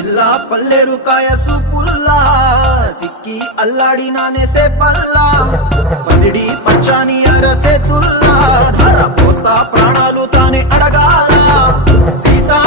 పిల్ల పల్లెరు కాయ సూపుల్లా సిక్కి అల్లాడినానే సే పల్లా పసిడి పచ్చాని అరసే తుల్లా ధర పోస్తా ప్రాణాలు తానే అడగాల సీతా